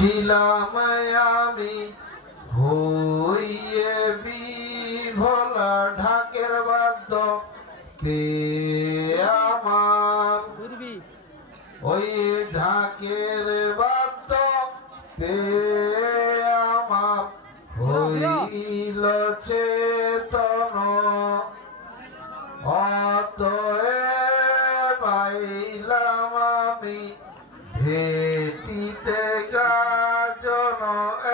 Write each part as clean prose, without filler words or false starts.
ছিলাম আমি হইয়ে বিভোলা ঢাকের বাদ্য আমার ওই ঢাকের বাদ্য আমার হইল চেতন অতএব আইলাম আমি ভেটিতে গাজন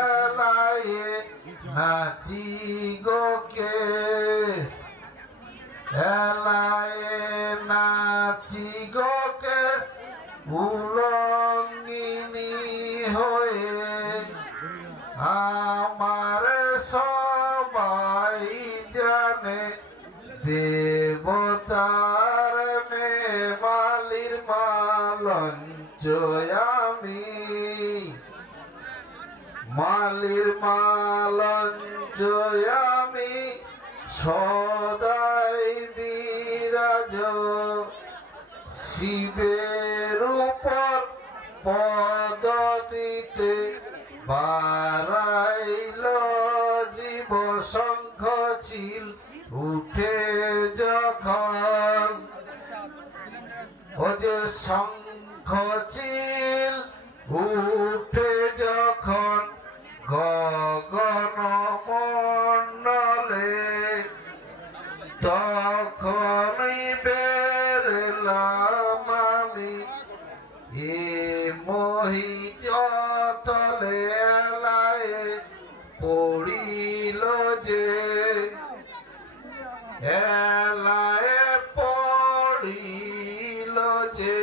এলায়ে নাচি গোকে এলায়ে নাচি গোকে উলঙ্গিনী হয়ে আমার সবাই জানে দেবতার মেয়ে মালির মালঞ্চ আমি মালির মালঞ্চ আমি সদাই বিরাজ শিবের উপর পদ দিতে বারাইল জীব শঙ্খ চিল উঠে যখন ও যে শঙ্খ চিল উঠে যখন গগন মণ্ডলে তখনই বেরলাম আমি এ মহিতলে এলায়ে পড়িল যে এলায়ে পড়িল যে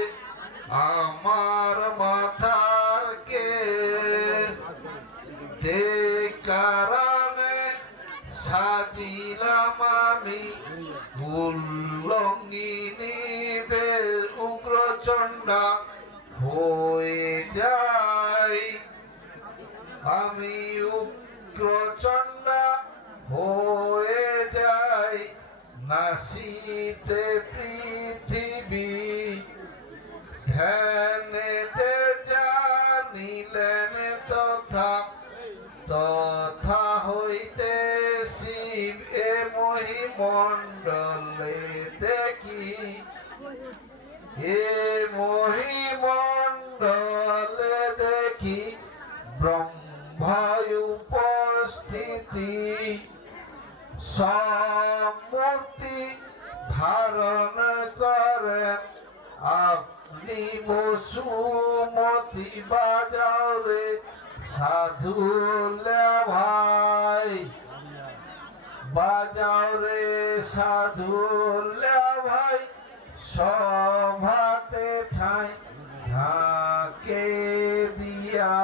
আমার মাথার কেশ যে কারণে সাজিলাম আমি উল্লঙ্গিনী বেশ উগ্রচণ্ডা হয়ে যাই আমি উগ্রচণ্ডা হয়ে যাই নাসিতে পৃথিবী ধ্যানেতে জানিলেন তথা তথা হইতে শিব এ মহিমণ্ডলে দেখি এ মহিমণ্ডলে দেখি ব্রহ্মা উপস্থিতি সমূর্তি ধারণ করেন আপনি বসুমতি বাজাও রে সাধুলে ভাই বাজাও রে সাধুলে ভাই সভাতে ঠাঁই ঢাকে দিয়া